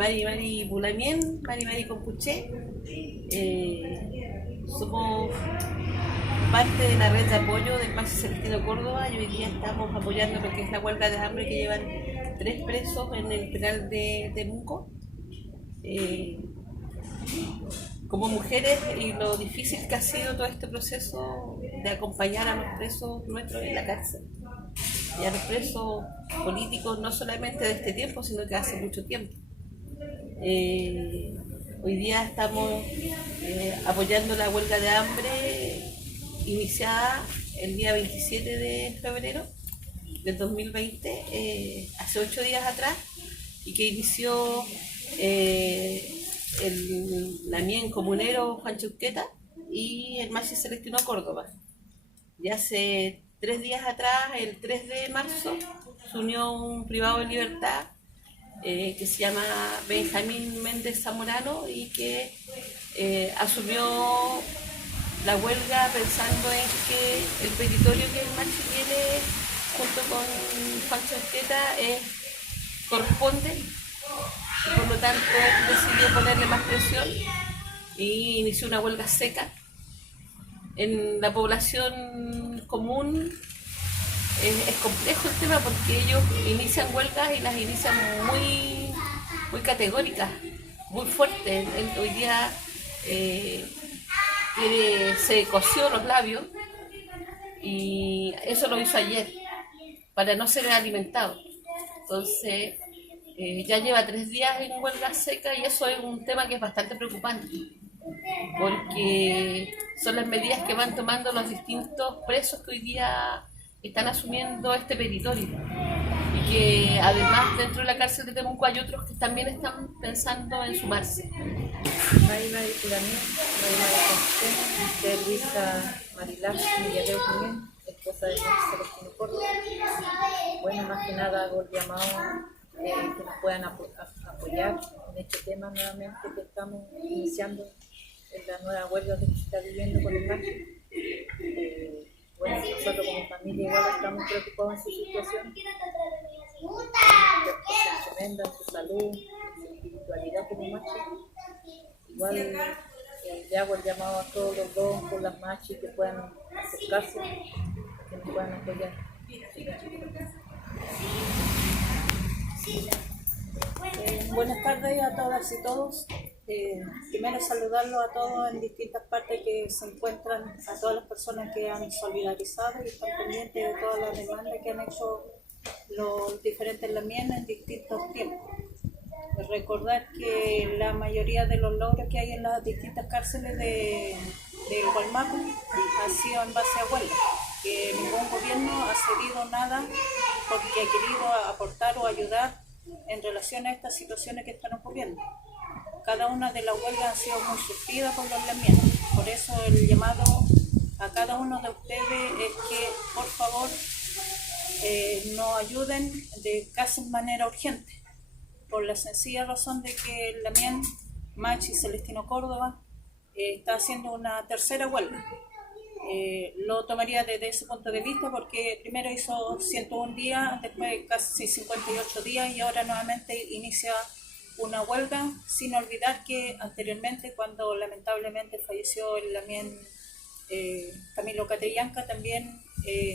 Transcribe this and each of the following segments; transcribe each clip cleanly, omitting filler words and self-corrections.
Mari Pulamien, Mari Compuché. Somos parte de la red de apoyo del Machi Celestino Córdoba y hoy día estamos apoyando lo que es la huelga de hambre que llevan 3 presos en el penal de Temuco. Como mujeres y lo difícil que ha sido todo este proceso de acompañar a los presos nuestros en la cárcel y a los presos políticos no solamente de este tiempo sino que hace mucho tiempo. Hoy día estamos apoyando la huelga de hambre iniciada el día 27 de febrero del 2020, hace 8 días atrás, y que inició el Lamien comunero Juan Chauqueta y el Machi Celestino Córdoba. Ya hace 3 días atrás, el 3 de marzo, se unió un privado de libertad que se llama Benjamín Méndez Zamorano y que asumió la huelga pensando en que el petitorio que el Machi tiene junto con Juan Chauqueta corresponde, y por lo tanto él decidió ponerle más presión y inició una huelga seca. En la población común es complejo el tema porque ellos inician huelgas y las inician muy categóricas, muy fuertes. Hoy día se coció los labios y eso lo hizo ayer para no ser alimentado. Entonces ya lleva 3 días en huelga seca y eso es un tema que es bastante preocupante porque son las medidas que van tomando los distintos presos que hoy día están asumiendo este petitorio y que además dentro de la cárcel de Temuco hay otros que también están pensando en sumarse. Mari Pulamien, de Luisa Marilash Milladeu también, esposa de Machi Celestino Córdoba. Bueno, más que nada hago el llamado que nos puedan apoyar en este tema nuevamente que estamos iniciando en la nueva huelga que se está viviendo con el Machi. Bueno, nosotros como familia igual estamos preocupados en su situación, es tremenda en su salud, en su espiritualidad como Machi. Igual le hago el llamado a todos los dos por las Machis que puedan acercarse, que nos puedan apoyar. Buenas tardes a todas y todos. Primero saludarlos a todos en distintas partes que se encuentran, a todas las personas que han solidarizado y están pendientes de todas las demandas que han hecho los diferentes Lamien en distintos tiempos. Recordar que la mayoría de los logros que hay en las distintas cárceles de Gualmapu han sido en base a huelga, que ningún gobierno ha cedido nada porque ha querido aportar o ayudar en relación a estas situaciones que están ocurriendo. Cada una de las huelgas han sido muy sufridas por los Lamien. Por eso el llamado a cada uno de ustedes es que por favor nos ayuden de casi de manera urgente, por la sencilla razón de que el Lamien Machi Celestino Córdoba está haciendo una tercera huelga. Lo tomaría desde ese punto de vista porque primero hizo 101 días, después casi 58 días y ahora nuevamente inicia una huelga, sin olvidar que anteriormente, cuando lamentablemente falleció el Lamien Camilo Catrillanca, también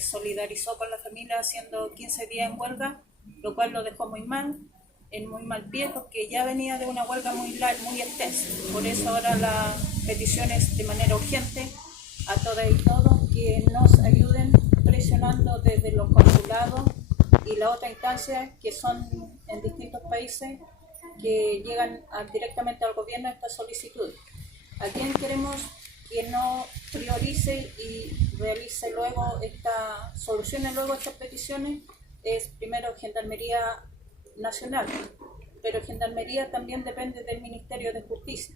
solidarizó con la familia haciendo 15 días en huelga, lo cual lo dejó en muy mal pie porque ya venía de una huelga muy extensa. Por eso ahora la petición es de manera urgente a todas y todos que nos ayuden presionando desde los consulados y la otra instancia que son en distintos países que llegan directamente al gobierno esta solicitud. ¿A quién queremos que no priorice y realice luego solucione luego estas peticiones? Es primero Gendarmería Nacional, pero Gendarmería también depende del Ministerio de Justicia.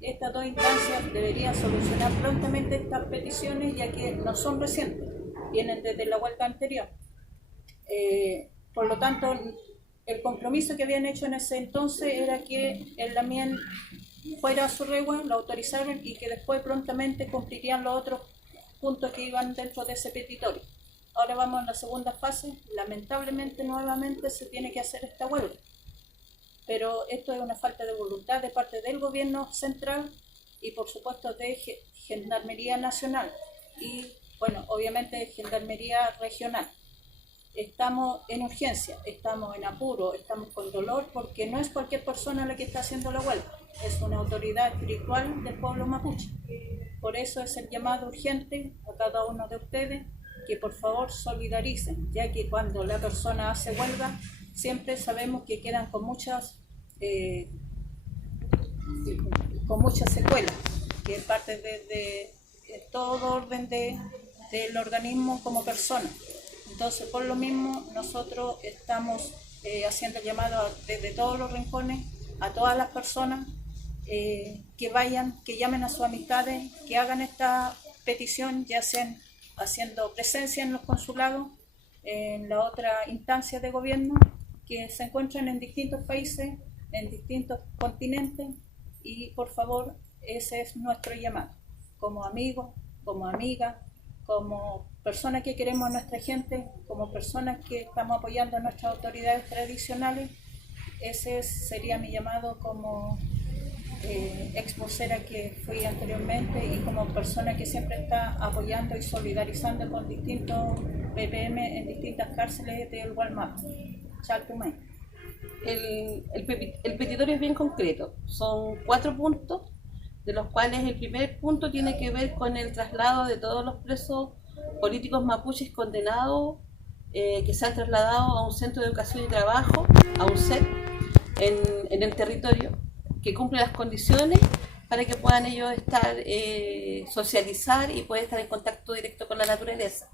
Estas dos instancias deberían solucionar prontamente estas peticiones, ya que no son recientes, vienen desde la huelga anterior. Por lo tanto, el compromiso que habían hecho en ese entonces era que el Lamien fuera a su regua, lo autorizaron y que después prontamente cumplirían los otros puntos que iban dentro de ese petitorio. Ahora vamos en la segunda fase, lamentablemente nuevamente se tiene que hacer esta huelga. pero esto es una falta de voluntad de parte del gobierno central y por supuesto de Gendarmería Nacional y bueno, obviamente Gendarmería Regional. Estamos en urgencia, estamos en apuro, estamos con dolor porque no es cualquier persona la que está haciendo la huelga, es una autoridad espiritual del pueblo mapuche. Por eso es el llamado urgente a cada uno de ustedes que por favor solidaricen, ya que cuando la persona hace huelga siempre sabemos que quedan con muchas secuelas, que parte de todo orden del organismo como persona. Entonces, por lo mismo, nosotros estamos haciendo el llamado desde todos los rincones a todas las personas que vayan, que llamen a sus amistades, que hagan esta petición, ya sean haciendo presencia en los consulados, en la otra instancia de gobierno, que se encuentran en distintos países, en distintos continentes, y por favor, ese es nuestro llamado, como amigos, como amigas, como personas que queremos a nuestra gente, como personas que estamos apoyando a nuestras autoridades tradicionales. Ese sería mi llamado como ex vocera que fui anteriormente y como persona que siempre está apoyando y solidarizando con distintos PPM en distintas cárceles del Gualmapu. Chaltumay. El petitorio es bien concreto, son 4 puntos, de los cuales el primer punto tiene que ver con el traslado de todos los presos políticos mapuches condenados que se han trasladado a un centro de educación y trabajo, a un CET, en el territorio, que cumple las condiciones para que puedan ellos estar, socializar y poder estar en contacto directo con la naturaleza.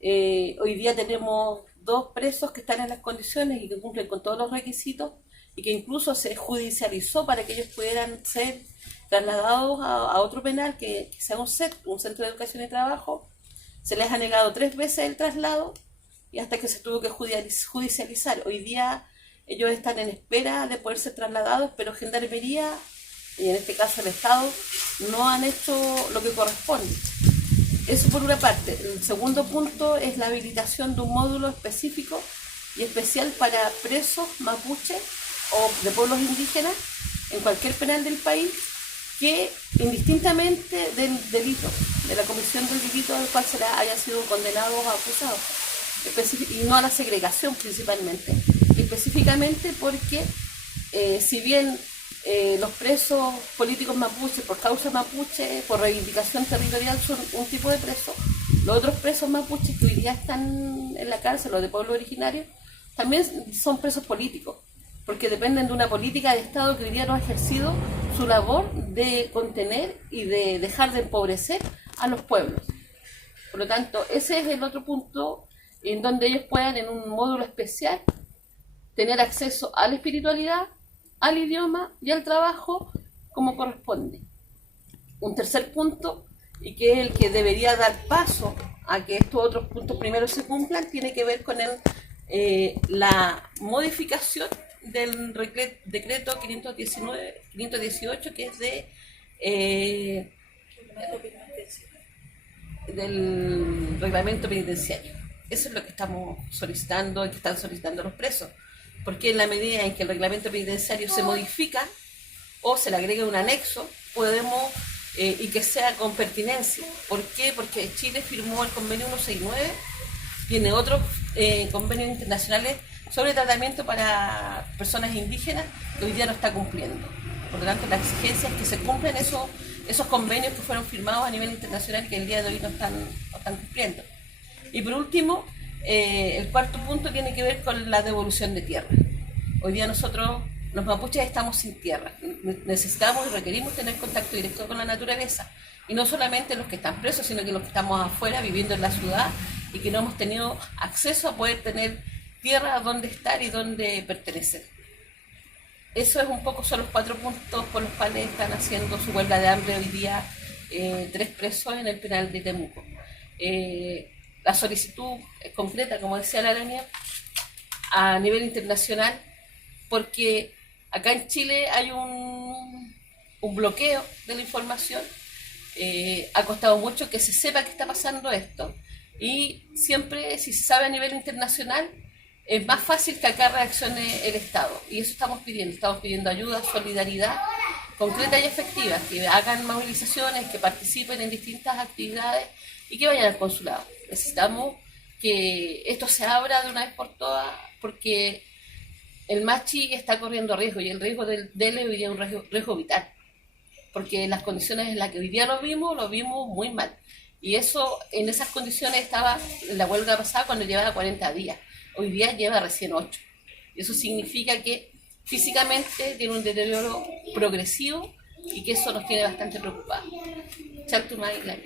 Hoy día tenemos 2 presos que están en las condiciones y que cumplen con todos los requisitos y que incluso se judicializó para que ellos pudieran ser trasladados a otro penal que sea un CET, un centro de educación y trabajo. Se les ha negado 3 veces el traslado y hasta que se tuvo que judicializar. Hoy día ellos están en espera de poder ser trasladados, pero Gendarmería, y en este caso el Estado, no han hecho lo que corresponde. Eso por una parte. El segundo punto es la habilitación de un módulo específico y especial para presos mapuches o de pueblos indígenas en cualquier penal del país que indistintamente del delito, de la comisión del delito al cual se les haya sido condenados o acusados, y no a la segregación principalmente, específicamente porque si bien los presos políticos mapuches por causa mapuche, por reivindicación territorial son un tipo de presos, los otros presos mapuches que hoy día están en la cárcel, los de pueblo originario, también son presos políticos, porque dependen de una política de Estado que hoy día no ha ejercido su labor de contener y de dejar de empobrecer a los pueblos. Por lo tanto, ese es el otro punto en donde ellos puedan, en un módulo especial, tener acceso a la espiritualidad, al idioma y al trabajo como corresponde. Un tercer punto, y que es el que debería dar paso a que estos otros puntos primero se cumplan, tiene que ver con la modificación del decreto 518, que es del reglamento penitenciario. Eso es lo que estamos solicitando y que están solicitando los presos, porque en la medida en que el reglamento penitenciario se modifica o se le agrega un anexo, podemos, y que sea con pertinencia. ¿Por qué? Porque Chile firmó el convenio 169, tiene otros convenios internacionales sobre tratamiento para personas indígenas que hoy día no está cumpliendo. Por lo tanto, la exigencia es que se cumplan esos convenios que fueron firmados a nivel internacional que el día de hoy no están cumpliendo. Y por último, el cuarto punto tiene que ver con la devolución de tierra. Hoy día nosotros, los mapuches, estamos sin tierra. Necesitamos y requerimos tener contacto directo con la naturaleza. Y no solamente los que están presos, sino que los que estamos afuera viviendo en la ciudad y que no hemos tenido acceso a poder tener tierra donde estar y donde pertenecer. Eso es un poco, son los 4 puntos por los cuales están haciendo su huelga de hambre hoy día 3 presos en el penal de Temuco. La solicitud es concreta, como decía la Arania, a nivel internacional, porque acá en Chile hay un bloqueo de la información. Ha costado mucho que se sepa que está pasando esto, y siempre, si se sabe a nivel internacional, es más fácil que acá reaccione el Estado. Y eso estamos pidiendo ayuda, solidaridad concreta y efectiva, que hagan movilizaciones, que participen en distintas actividades y que vayan al consulado. Necesitamos que esto se abra de una vez por todas, porque el Machi está corriendo riesgo, y el riesgo de él hoy día es un riesgo vital, porque las condiciones en las que hoy día lo vimos muy mal. Y eso, en esas condiciones estaba en la huelga pasada cuando llevaba 40 días. Hoy día lleva recién 8. Y eso significa que físicamente tiene un deterioro progresivo y que eso nos tiene bastante preocupados. Chantumay, la